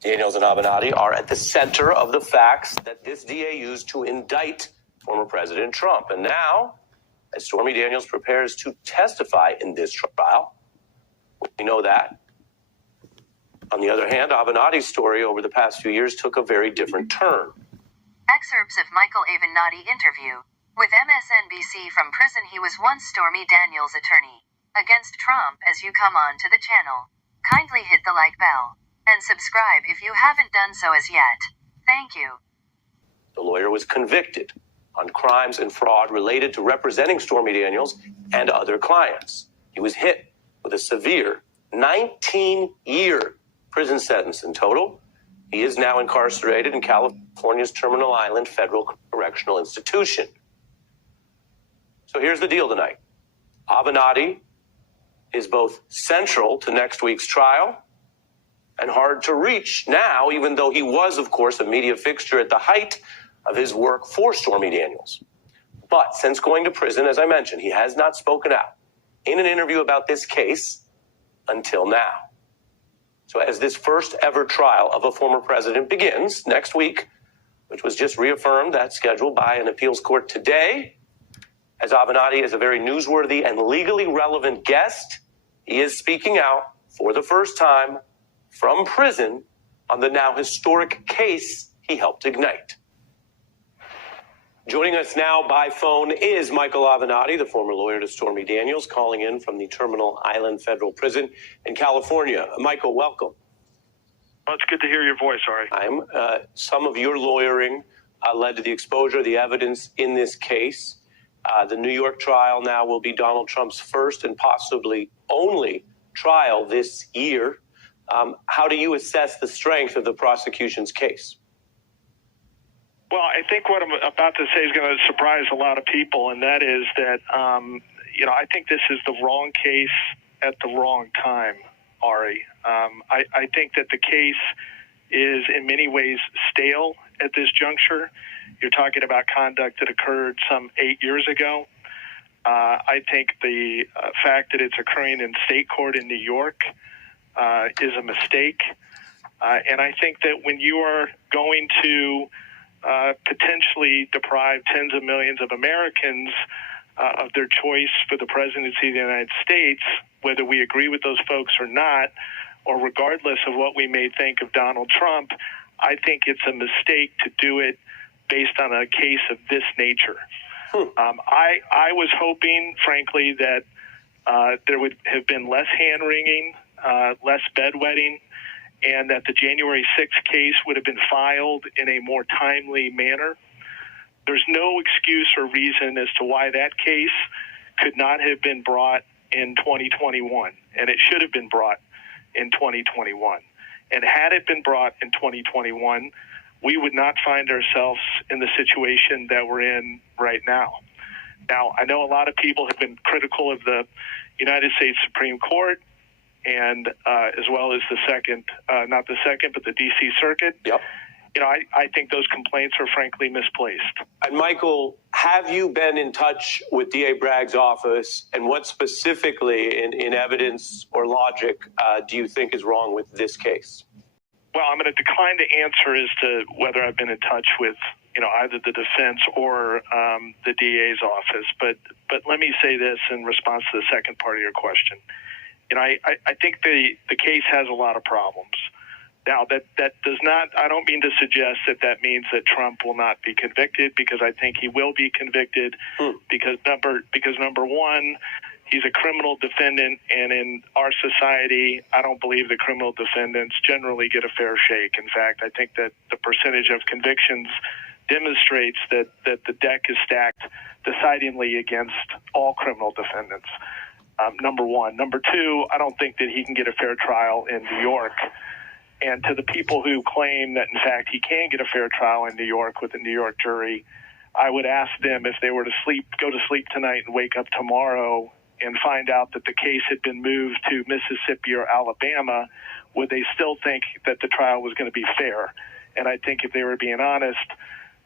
Daniels and Avenatti are at the center of the facts that this DA used to indict former President Trump. And now, as Stormy Daniels prepares to testify in this trial, we know that. On the other hand, Avenatti's story over the past few years took a very different turn. Excerpts of Michael Avenatti interview. With MSNBC from prison, he was once Stormy Daniels' attorney against Trump. As you come on to the channel, kindly hit the like bell and subscribe if you haven't done so as yet. Thank you. The lawyer was convicted on crimes and fraud related to representing Stormy Daniels and other clients. He was hit with a severe 19-year prison sentence in total. He is now incarcerated in California's Terminal Island Federal Correctional Institution. So here's the deal tonight. Avenatti is both central to next week's trial and hard to reach now, even though he was, of course, a media fixture at the height of his work for Stormy Daniels. But since going to prison, as I mentioned, he has not spoken out in an interview about this case until now. So as this first ever trial of a former president begins next week, which was just reaffirmed, that scheduled by an appeals court today, as Avenatti is a very newsworthy and legally relevant guest, he is speaking out for the first time from prison on the now historic case he helped ignite. Joining us now by phone is Michael Avenatti, the former lawyer to Stormy Daniels, calling in from the Terminal Island Federal Prison in California. Michael, welcome. Well, it's good to hear your voice, Ari. Some of your lawyering led to the exposure of the evidence in this case. The New York trial now will be Donald Trump's first and possibly only trial this year. How do you assess the strength of the prosecution's case? Well, I think what I'm about to say is going to surprise a lot of people, and that is that, I think this is the wrong case at the wrong time, Ari. I think that the case is in many ways stale at this juncture. You're talking about conduct that occurred some 8 years ago. I think the fact that it's occurring in state court in New York is a mistake. And I think that when you are going to potentially deprive tens of millions of Americans of their choice for the presidency of the United States, whether we agree with those folks or not, or regardless of what we may think of Donald Trump, I think it's a mistake to do it based on a case of this nature. I was hoping, frankly, that there would have been less hand-wringing, less bedwetting, and that the January 6th case would have been filed in a more timely manner. There's no excuse or reason as to why that case could not have been brought in 2021, and it should have been brought in 2021. And had it been brought in 2021, we would not find ourselves in the situation that we're in right now. Now, I know a lot of people have been critical of the United States Supreme Court, and as well as but the D.C. Circuit. Yep. I think those complaints are frankly misplaced. And Michael, have you been in touch with D.A. Bragg's office, and what specifically in evidence or logic do you think is wrong with this case? Well, I'm going to decline to answer as to whether I've been in touch with either the defense or the DA's office. But let me say this in response to the second part of your question. I think the case has a lot of problems. Now, that does not, I don't mean to suggest that means that Trump will not be convicted, because I think he will be convicted because number one, he's a criminal defendant, and in our society, I don't believe the criminal defendants generally get a fair shake. In fact, I think that the percentage of convictions demonstrates that the deck is stacked decidedly against all criminal defendants. Number one. Number two, I don't think that he can get a fair trial in New York. And to the people who claim that, in fact, he can get a fair trial in New York with a New York jury, I would ask them, if they were to go to sleep tonight and wake up tomorrow and find out that the case had been moved to Mississippi or Alabama, would they still think that the trial was going to be fair? And I think if they were being honest,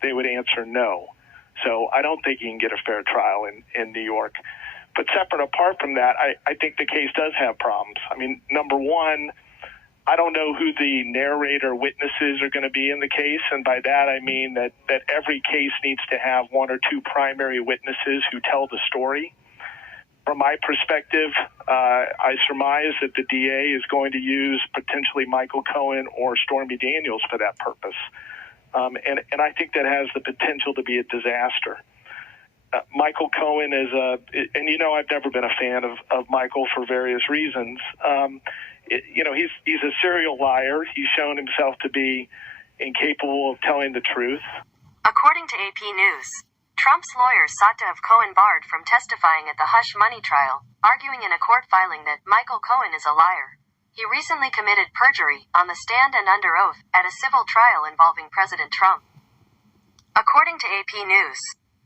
they would answer no. So I don't think he can get a fair trial in New York. But separate apart from that, I think the case does have problems. I mean, number one, I don't know who the narrator witnesses are going to be in the case, and by that I mean that every case needs to have one or two primary witnesses who tell the story. From my perspective, I surmise that the DA is going to use potentially Michael Cohen or Stormy Daniels for that purpose. And I think that has the potential to be a disaster. Michael Cohen is and I've never been a fan of Michael for various reasons. He's a serial liar. He's shown himself to be incapable of telling the truth. According to AP News, Trump's lawyers sought to have Cohen barred from testifying at the hush money trial, arguing in a court filing that Michael Cohen is a liar. He recently committed perjury, on the stand and under oath, at a civil trial involving President Trump. According to AP News,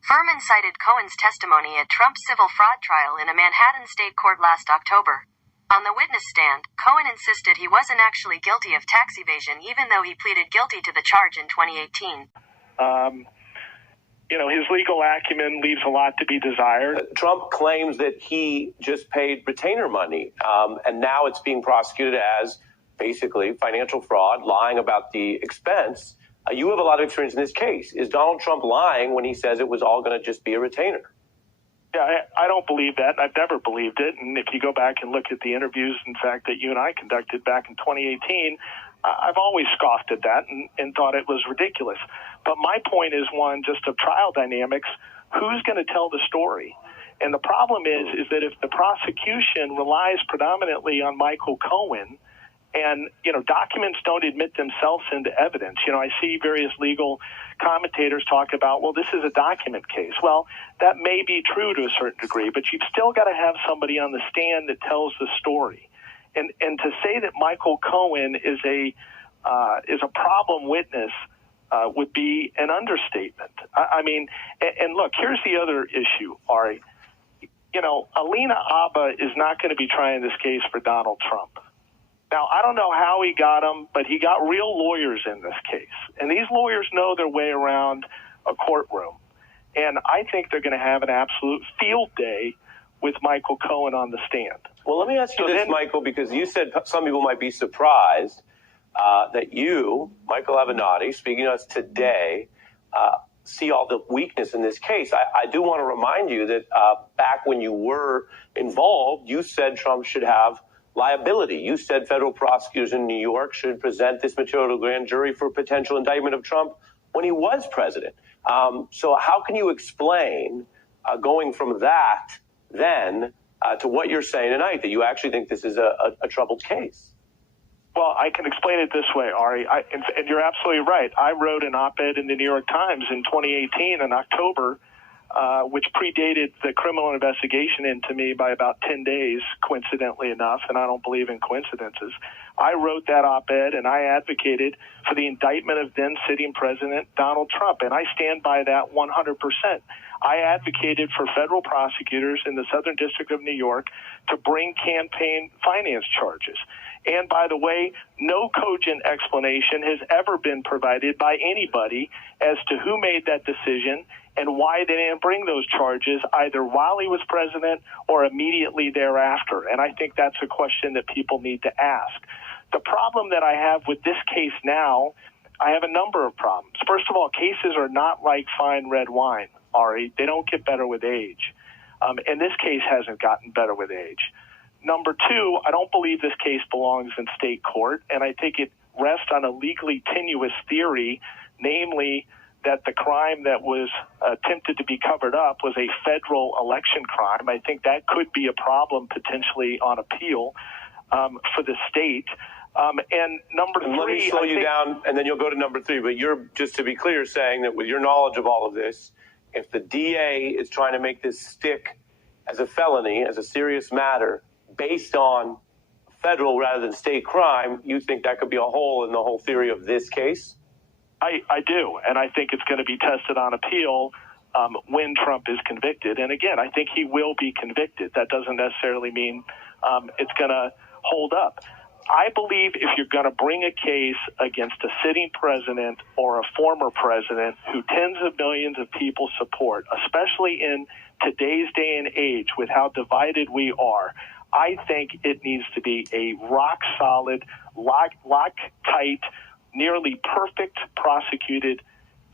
Furman cited Cohen's testimony at Trump's civil fraud trial in a Manhattan state court last October. On the witness stand, Cohen insisted he wasn't actually guilty of tax evasion even though he pleaded guilty to the charge in 2018. His legal acumen leaves a lot to be desired. Trump claims that he just paid retainer money, and now it's being prosecuted as basically financial fraud, lying about the expense. You have a lot of experience in this case. Is Donald Trump lying when he says it was all going to just be a retainer? Yeah, I don't believe that. I've never believed it. And if you go back and look at the interviews, in fact, that you and I conducted back in 2018, I've always scoffed at that and thought it was ridiculous. But my point is one just of trial dynamics. Who's going to tell the story? And the problem is that if the prosecution relies predominantly on Michael Cohen, and, documents don't admit themselves into evidence. I see various legal commentators talk about, well, this is a document case. Well, that may be true to a certain degree, but you've still got to have somebody on the stand that tells the story. And to say that Michael Cohen is a problem witness would be an understatement. And look, here's the other issue, Ari. Alina Abba is not going to be trying this case for Donald Trump. Now, I don't know how he got them, but he got real lawyers in this case. And these lawyers know their way around a courtroom. And I think they're going to have an absolute field day with Michael Cohen on the stand. Well, let me ask you this, Michael, because you said some people might be surprised that you, Michael Avenatti, speaking to us today, see all the weakness in this case. I do want to remind you that back when you were involved, you said Trump should have liability. You said federal prosecutors in New York should present this material to a grand jury for potential indictment of Trump when he was president. So how can you explain going from that then to what you're saying tonight, that you actually think this is a troubled case? Well, I can explain it this way, Ari, and you're absolutely right. I wrote an op-ed in the New York Times in 2018 in October, which predated the criminal investigation into me by about 10 days, coincidentally enough, and I don't believe in coincidences. I wrote that op-ed, and I advocated for the indictment of then-sitting President Donald Trump, and I stand by that 100%. I advocated for federal prosecutors in the Southern District of New York to bring campaign finance charges. And by the way, no cogent explanation has ever been provided by anybody as to who made that decision and why they didn't bring those charges either while he was president or immediately thereafter. And I think that's a question that people need to ask. The problem that I have with this case now, I have a number of problems. First of all, cases are not like fine red wine, Ari. They don't get better with age. And this case hasn't gotten better with age. Number two, I don't believe this case belongs in state court, and I think it rests on a legally tenuous theory, namely that the crime that was attempted to be covered up was a federal election crime. I think that could be a problem potentially on appeal for the state. And number three, let me slow you down, and then you'll go to number three. But you're, just to be clear, saying that with your knowledge of all of this, if the DA is trying to make this stick as a felony, as a serious matter, based on federal rather than state crime, you think that could be a hole in the whole theory of this case? I do, and I think it's going to be tested on appeal when Trump is convicted. And again, I think he will be convicted. That doesn't necessarily mean it's going to hold up. I believe if you're going to bring a case against a sitting president or a former president who tens of millions of people support, especially in today's day and age with how divided we are, I think it needs to be a rock-solid, lock-tight, nearly perfect prosecuted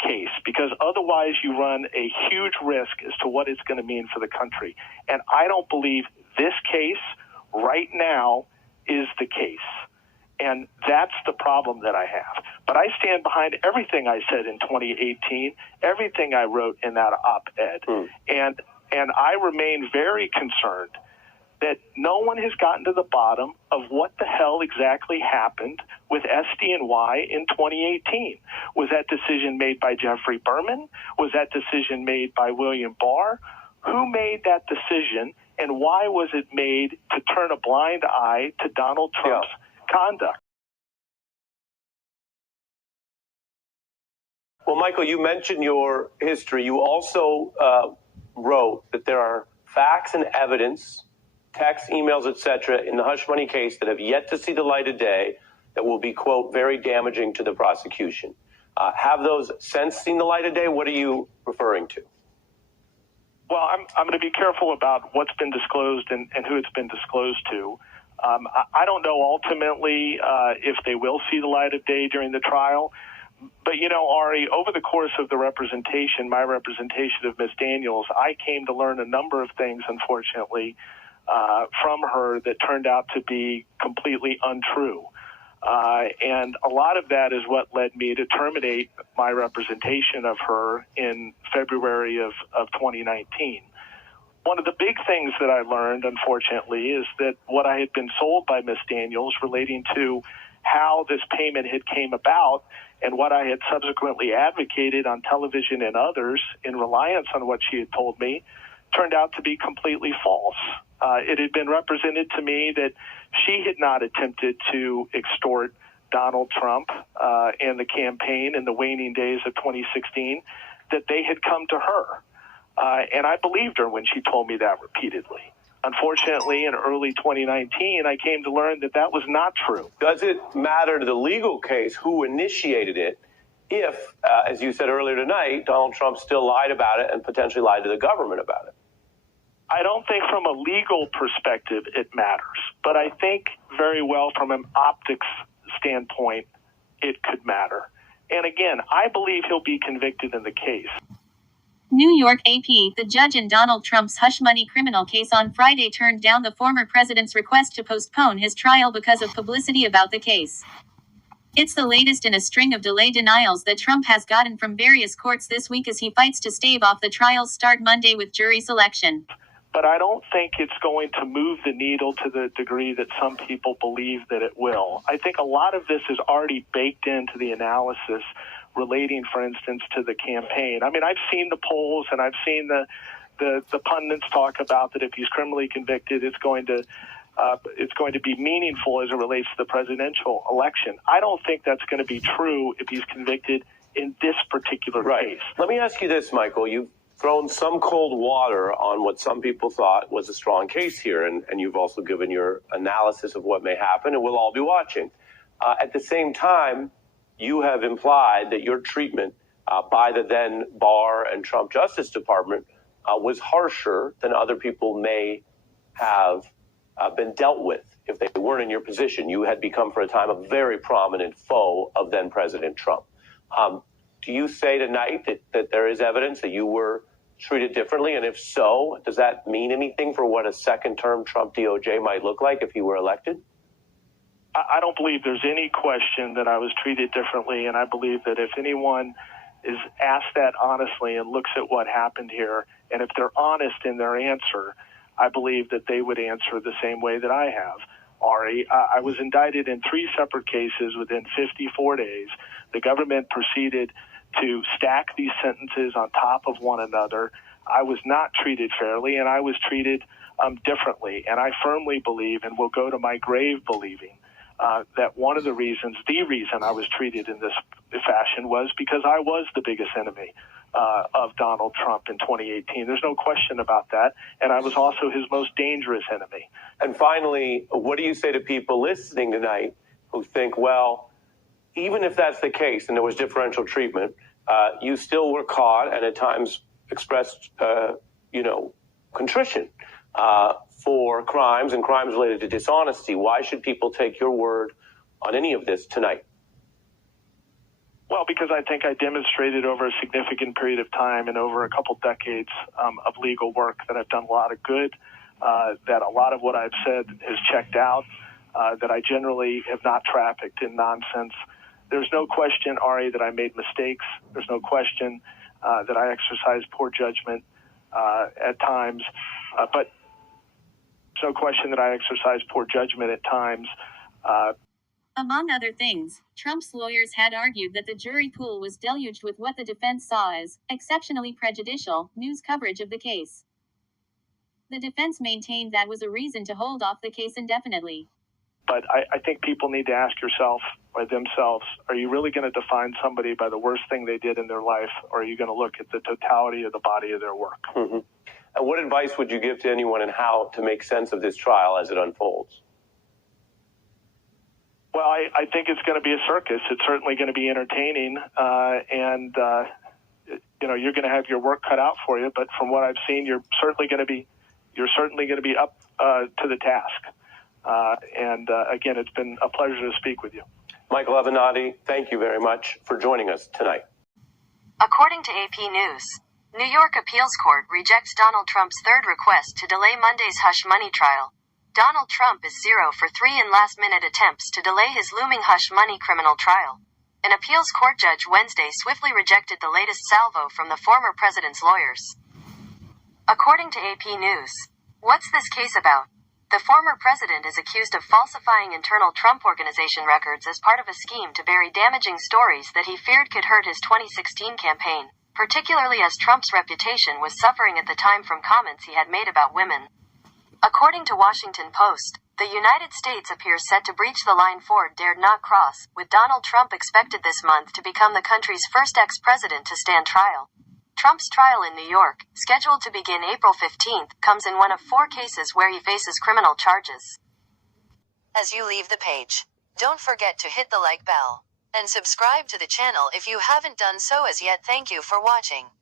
case, because otherwise you run a huge risk as to what it's going to mean for the country. And I don't believe this case right now is the case. And that's the problem that I have. But I stand behind everything I said in 2018, everything I wrote in that op-ed. And I remain very concerned that no one has gotten to the bottom of what the hell exactly happened with SDNY in 2018. Was that decision made by Jeffrey Berman? Was that decision made by William Barr? Who made that decision, and why was it made to turn a blind eye to Donald Trump's conduct? Well, Michael, you mentioned your history. You also wrote that there are facts and evidence, texts, emails, etc., in the hush money case that have yet to see the light of day that will be, quote, very damaging to the prosecution. Have those since seen the light of day? What are you referring to? Well, I'm going to be careful about what's been disclosed and who it's been disclosed to. I don't know ultimately if they will see the light of day during the trial. But, you know, Ari, over the course of the representation, my representation of Ms. Daniels, I came to learn a number of things, unfortunately, from her that turned out to be completely untrue. And a lot of that is what led me to terminate my representation of her in February of 2019. One of the big things that I learned, unfortunately, is that what I had been sold by Ms. Daniels relating to how this payment had came about and what I had subsequently advocated on television and others in reliance on what she had told me turned out to be completely false. It had been represented to me that she had not attempted to extort Donald Trump and the campaign in the waning days of 2016, that they had come to her. And I believed her when she told me that repeatedly. Unfortunately, in early 2019, I came to learn that that was not true. Does it matter to the legal case who initiated it if, as you said earlier tonight, Donald Trump still lied about it and potentially lied to the government about it? I don't think from a legal perspective it matters, but I think very well from an optics standpoint it could matter. And again, I believe he'll be convicted in the case. New York AP, the judge in Donald Trump's hush money criminal case on Friday turned down the former president's request to postpone his trial because of publicity about the case. It's the latest in a string of delay denials that Trump has gotten from various courts this week as he fights to stave off the trial's start Monday with jury selection. But I don't think it's going to move the needle to the degree that some people believe that it will. I think a lot of this is already baked into the analysis relating, for instance, to the campaign. I mean, I've seen the polls and I've seen the pundits talk about that if he's criminally convicted, it's going to be meaningful as it relates to the presidential election. I don't think that's going to be true if he's convicted in this particular case. Let me ask you this, Michael. You've thrown some cold water on what some people thought was a strong case here, and you've also given your analysis of what may happen, and we'll all be watching. At the same time, you have implied that your treatment by the then Barr and Trump Justice Department was harsher than other people may have been dealt with if they weren't in your position. You had become for a time a very prominent foe of then President Trump. Do you say tonight that there is evidence that you were treated differently? And if so, does that mean anything for what a second-term Trump DOJ might look like if he were elected? I don't believe there's any question that I was treated differently, and I believe that if anyone is asked that honestly and looks at what happened here, and if they're honest in their answer, I believe that they would answer the same way that I have. Ari, I was indicted in 3 separate cases within 54 days. The government proceeded to stack these sentences on top of one another. I was not treated fairly, and I was treated differently. And I firmly believe, and will go to my grave believing, that one of the reason I was treated in this fashion was because I was the biggest enemy of Donald Trump in 2018. There's no question about that. And I was also his most dangerous enemy. And finally, what do you say to people listening tonight who think, well, even if that's the case and there was differential treatment, you still were caught and at times expressed, contrition for crimes and crimes related to dishonesty. Why should people take your word on any of this tonight? Well, because I think I demonstrated over a significant period of time and over a couple decades of legal work that I've done a lot of good, that a lot of what I've said is checked out, that I generally have not trafficked in nonsense. There's no question, Ari, that I made mistakes. There's no question that I exercised poor judgment at times, but there's no question that I exercised poor judgment at times. Among other things, Trump's lawyers had argued that the jury pool was deluged with what the defense saw as exceptionally prejudicial news coverage of the case. The defense maintained that was a reason to hold off the case indefinitely. But I think people need to ask yourself or themselves, are you really going to define somebody by the worst thing they did in their life, or are you going to look at the totality of the body of their work? Mm-hmm. And what advice would you give to anyone in how to make sense of this trial as it unfolds? Well, I think it's going to be a circus. It's certainly going to be entertaining, and you're going to have your work cut out for you. But from what I've seen, you're certainly going to be up to the task. Again, it's been a pleasure to speak with you. Michael Avenatti, thank you very much for joining us tonight. According to AP News, New York Appeals Court rejects Donald Trump's third request to delay Monday's hush money trial. Donald Trump is 0 for 3 in last-minute attempts to delay his looming hush money criminal trial. An appeals court judge Wednesday swiftly rejected the latest salvo from the former president's lawyers. According to AP News, what's this case about? The former president is accused of falsifying internal Trump Organization records as part of a scheme to bury damaging stories that he feared could hurt his 2016 campaign, particularly as Trump's reputation was suffering at the time from comments he had made about women. According to Washington Post, the United States appears set to breach the line Ford dared not cross, with Donald Trump expected this month to become the country's first ex-president to stand trial. Trump's trial in New York, scheduled to begin April 15th, comes in one of 4 cases where he faces criminal charges. As you leave the page, don't forget to hit the like bell and subscribe to the channel if you haven't done so as yet. Thank you for watching.